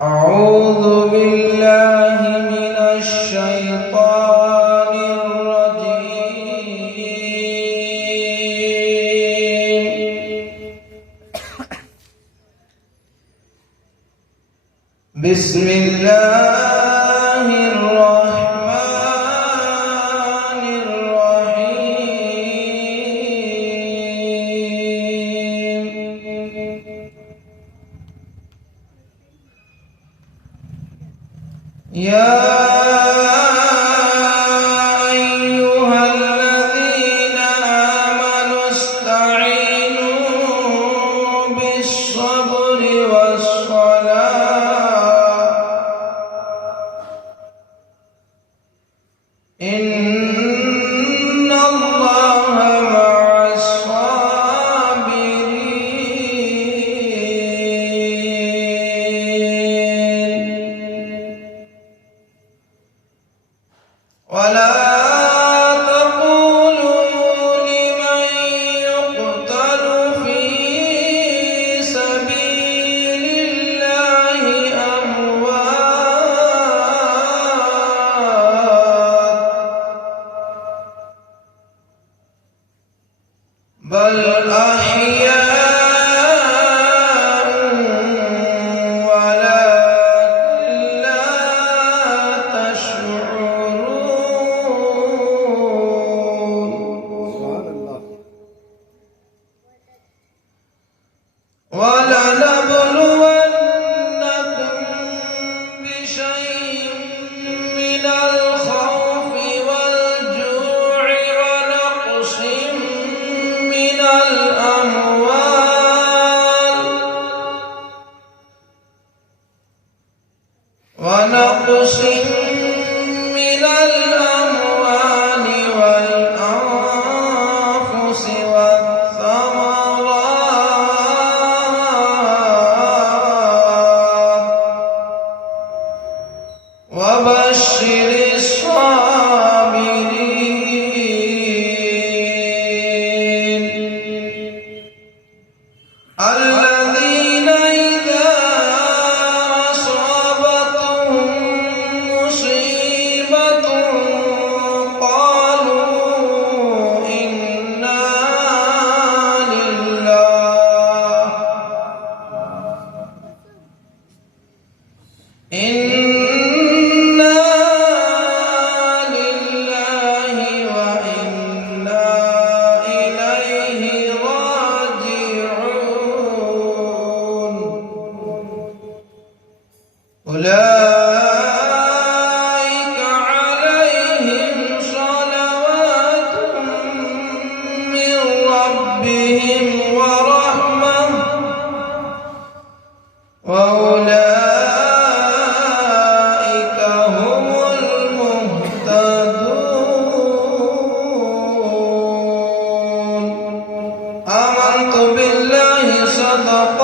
أعوذ بالله من الشيطان الرجيم. بسم الله الرحمن الرحيم. يا أيها الذين آمنوا استعينوا بالصبر والصلاة إن الله مع الصابرين. ولا تقولوا لمن يقتل في سبيل الله أموات بل أحياء ولكن لا تشعرون. ولنبلونكم بشيء من الخوف والجوع ونقص من الأموال والأنفس والثمرات وبشر الصابرين الذين إذا أصابتهم مصيبة قالوا إنا لله وإنا إليه راجعون. أولئك عليهم صلوات من ربهم ورحمة وأولئك هم المهتدون. آمنت بالله صدق